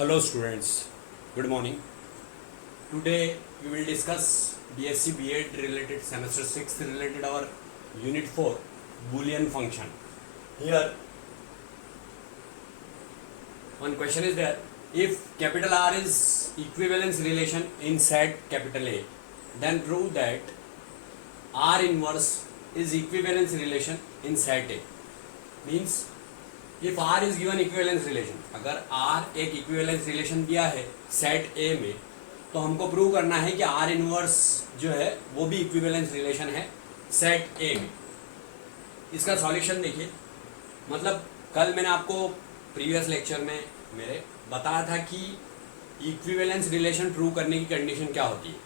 Hello students, good morning. Today we will discuss BSc B.Ed related semester 6 related our unit 4 Boolean function. Here one question is there: if capital R is equivalence relation in set capital A, then prove that R inverse is equivalence relation in set A. Means if R is given equivalence relation, अगर R एक equivalence relation दिया है set ए में, तो हमको prove करना है कि आर इनवर्स जो है वो भी इक्विवेलेंस रिलेशन है सेट ए में. इसका सॉल्यूशन देखिए. मतलब कल मैंने आपको प्रीवियस लेक्चर में मेरे बताया था कि इक्विवेलेंस रिलेशन प्रूव करने की कंडीशन क्या होती है.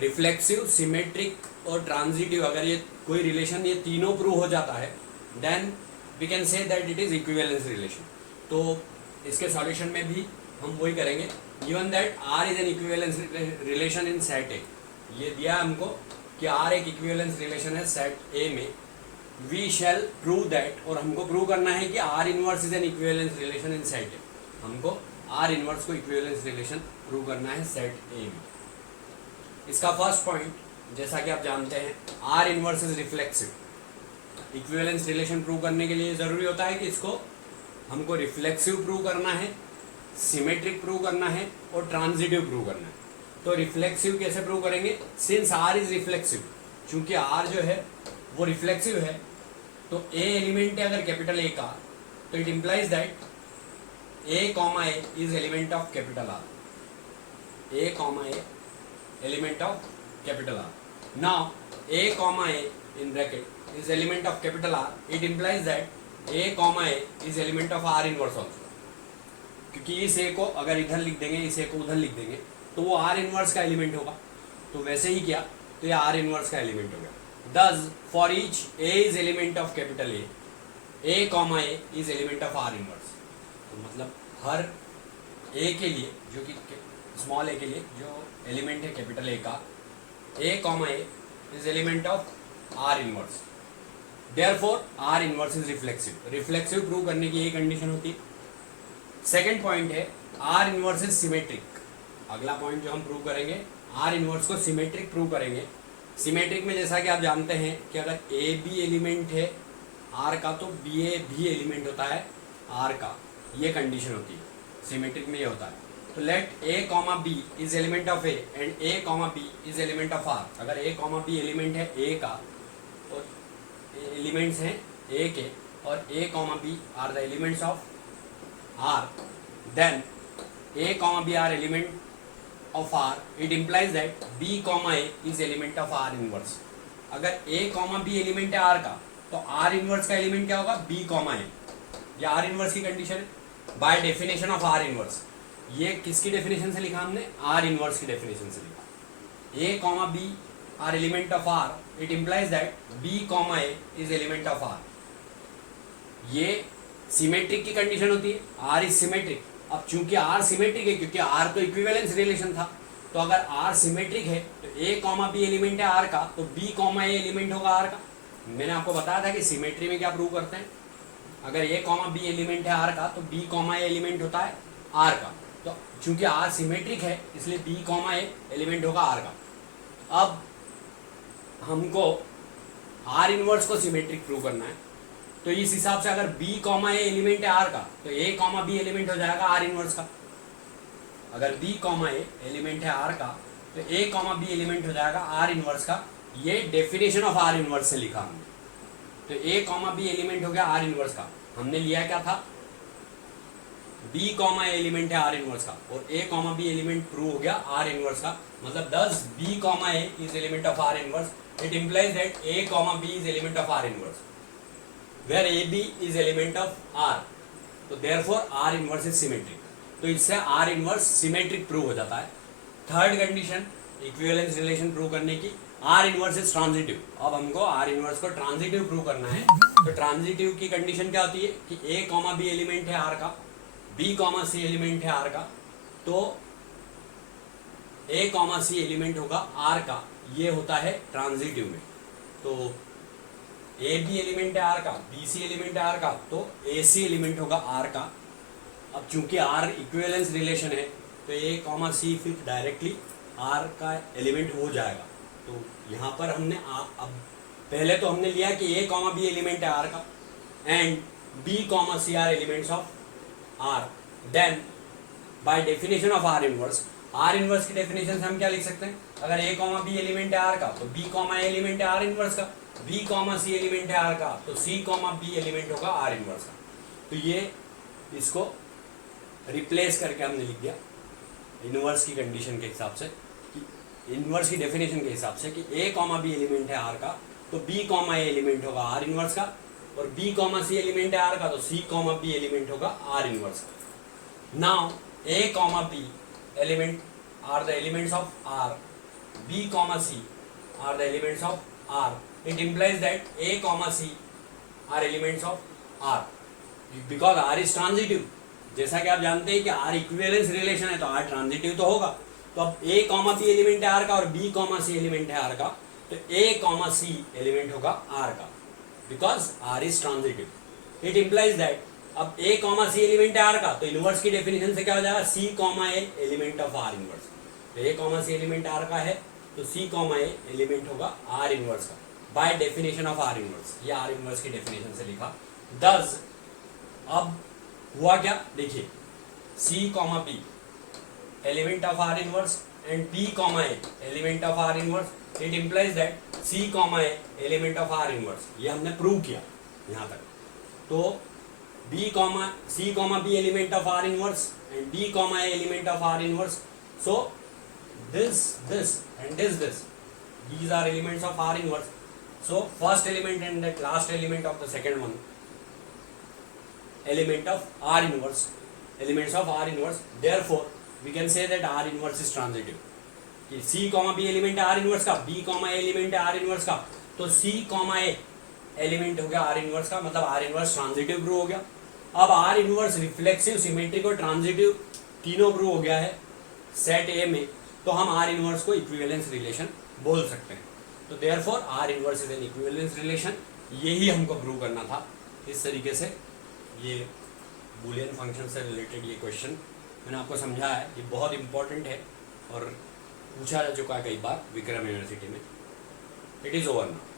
रिफ्लेक्सिव, सिमेट्रिक और ट्रांजिटिव, अगर ये कोई रिलेशन ये तीनों प्रूव हो जाता है then we can say that it is equivalence relation. तो इसके सॉल्यूशन में भी हम वही करेंगे. given that R is an equivalence relation in set A, ये दिया हमको कि R एक equivalence relation है set A में, we shall prove that, और हमको प्रूव करना है कि R inverse is an equivalence relation in set A. हमको R inverse को equivalence relation प्रूव करना है set A में. इसका फर्स्ट पॉइंट जैसा कि आप जानते हैं, R inverse is reflexive. Equivalence relation prove करने के लिए ज़रूरी होता है कि इसको हमको रिफ्लेक्सिव प्रूव करना है, सिमेट्रिक प्रूव करना है और ट्रांजिटिव प्रूव करना है. तो रिफ्लेक्सिव कैसे प्रूव करेंगे? सिंस आर इज रिफ्लेक्सिव, चूंकि आर जो है वो रिफ्लेक्सिव है, तो ए एलिमेंट है अगर कैपिटल ए का, तो it implies that A comma A is element of capital R. A comma A element of capital R. Now A comma A in bracket is element of capital R, it implies that A comma A is element of R inverse also. क्योंकि इस A को अगर इधर लिख देंगे, इस A को उधर लिख देंगे, तो वो R inverse का एलिमेंट होगा. तो वैसे ही किया तो ये R inverse का एलिमेंट हो गया. Thus for each A is element of capital A comma A is element of R inverse. तो मतलब हर A के लिए, जो कि स्मॉल a के लिए जो एलिमेंट है कैपिटल A का, A comma A is element of R inverse. Therefore R inverse is reflexive. Reflexive prove करने की यही कंडीशन होती है. सेकेंड पॉइंट है R inverse is symmetric. अगला पॉइंट जो हम प्रूव करेंगे, R inverse को सिमेट्रिक प्रूव करेंगे. सिमेट्रिक में जैसा कि आप जानते हैं कि अगर A B एलिमेंट है R का, तो B A भी एलिमेंट होता है R का. ये कंडीशन होती है. सिमेट्रिक में ये होता है. तो let A comma B is element of A and A comma B is element of R. अगर A कॉमा B एलिमेंट है A का, और एलिमेंट्स हैं A के, और A comma B are the elements of R, then A comma B are element of R, it implies that B comma A is element of R inverse. अगर A comma B element है R का, तो R inverse का element क्या होगा? B comma A. ये R inverse की condition है bye definition of R inverse. ये किसकी डेफिनेशन से लिखा हमने? R इनवर्स की डेफिनेशन से लिखा. A comma B are element of R, it implies that B comma A is element of R. ये सिमेट्रिक की कंडीशन होती है. R is symmetric. अब चूंकि R सिमेट्रिक है, क्योंकि R तो इक्विवेलेंस रिलेशन था, तो अगर R सिमेट्रिक है तो A कॉमा B एलिमेंट है R का, तो B कॉमा A एलिमेंट होगा R का. मैंने आपको बताया था कि सिमेट्री में क्या प्रूव करते हैं. अगर A कॉमा B एलिमेंट है R का, तो B कॉमा A एलिमेंट होता है R का. तो चूंकि R सिमेट्रिक है, इसलिए B कॉमा A एलिमेंट होगा R का. अब हमको R इनवर्स को सिमेट्रिक प्रूव करना है, तो इस हिसाब से अगर B कॉमा A एलिमेंट है R का, तो A कॉमा B एलिमेंट हो जाएगा R इनवर्स का. अगर B कॉमा A एलिमेंट है R का, तो A कॉमा B एलिमेंट हो जाएगा R इनवर्स का. ये डेफिनेशन ऑफ R इनवर्स से लिखा हमने. तो A कॉमा B एलिमेंट हो गया R इनवर्स का. हमने लिया क्या था? B कॉमा A एलिमेंट है R इनवर्स का, और A comma B element prove हो गया R इनवर्स का. मतलब 10 B comma A is element of R inverse. It implies that A comma B is element of R inverse, where AB is element of R. तो therefore R inverse is symmetric. तो इससे R inverse symmetric prove हो जाता है. Third condition equivalence relation prove करने की, R inverse is transitive. अब हमको R इनवर्स को ट्रांजिटिव प्रूव करना है. तो ट्रांजिटिव की कंडीशन क्या होती है कि A कॉमा B एलिमेंट है R का, B कॉमा C एलिमेंट है R का, तो A कॉमा C एलिमेंट होगा R का. ये होता है ट्रांजिटिव में. तो A B एलिमेंट है R का, B C एलिमेंट है R का, तो A C एलिमेंट होगा R का. अब चूंकि आर इक्विवेलेंस रिलेशन है तो ए कॉमा सी फिर डायरेक्टली आर का एलिमेंट हो जाएगा। तो यहाँ पर हमने अब पहले तो हमने लिया कि ए कॉमा बी एलिमेंट है आर का and B comma C are elements of R. Then by definition of R inverse की डेफिनेशन से हम क्या लिख सकते हैं, अगर ए कॉमा बी एलिमेंट है आर का तो बी कॉमा ए एलिमेंट है आर इनवर्स का, बी कॉमा सी एलिमेंट है आर का तो सी कॉमा बी एलिमेंट होगा आर इनवर्स का। तो ये इसको रिप्लेस करके हमने लिख दिया इनवर्स की कंडीशन के हिसाब से, इनवर्स की डेफिनेशन के हिसाब से कि ए कॉमा बी एलिमेंट है आर का तो बी कॉमा ए एलिमेंट होगा आर इनवर्स का, और बी कॉमा सी एलिमेंट है आर का तो सी कॉमा बी एलिमेंट होगा आर इनवर्स का। Now A comma B element are the elements of R, B comma C are the elements of R, it implies that a comma c are elements of r because r is transitive। जैसा कि आप जानते हैं कि r equivalence relation है तो r transitive तो होगा। तो अब a कॉमा b एलिमेंट है r का और b कॉमा c एलिमेंट है r का तो a कॉमा c एलिमेंट होगा r का because r is transitive. It implies that अब a कॉमा c एलिमेंट है r का तो इनवर्स की डेफिनेशन से क्या हो जाएगा, c comma a element of r inverse. तो a comma c element r का है तो c कॉमा a एलिमेंट होगा r इनवर्स का by definition of R inverse. ये आर इनवर्स की डेफिनेशन से लिखा। दस अब हुआ क्या देखिए, C comma B element of R inverse and B comma A element of R inverse, it implies that C comma A element of R inverse. ये हमने प्रूव किया यहाँ तक। तो B comma C comma B element of R inverse and B comma A element of R inverse. So this and this these are elements of R inverse. So first element and that last element of the second one element of R inverse, elements of R inverse, therefore we can say that R inverse is transitive कि C comma B element है R inverse का, B comma A element है R inverse का तो C comma A element हो गया R inverse का, मतलब R इनवर्स ट्रांजिटिव प्रूव हो गया। अब R इनवर्स रिफ्लेक्सिव सिमेट्रिक और ट्रांजिटिव तीनों प्रूव हो गया है सेट A में, तो हम R इनवर्स को इक्विवेलेंस रिलेशन बोल सकते हैं। तो therefore R inverse is an equivalence relation, यही हमको प्रूव करना था। इस तरीके से ये बूलियन फंक्शन से रिलेटेड ये क्वेश्चन मैंने आपको समझाया है, ये बहुत इंपॉर्टेंट है और पूछा जा चुका है कई बार विक्रम यूनिवर्सिटी में। It is over now.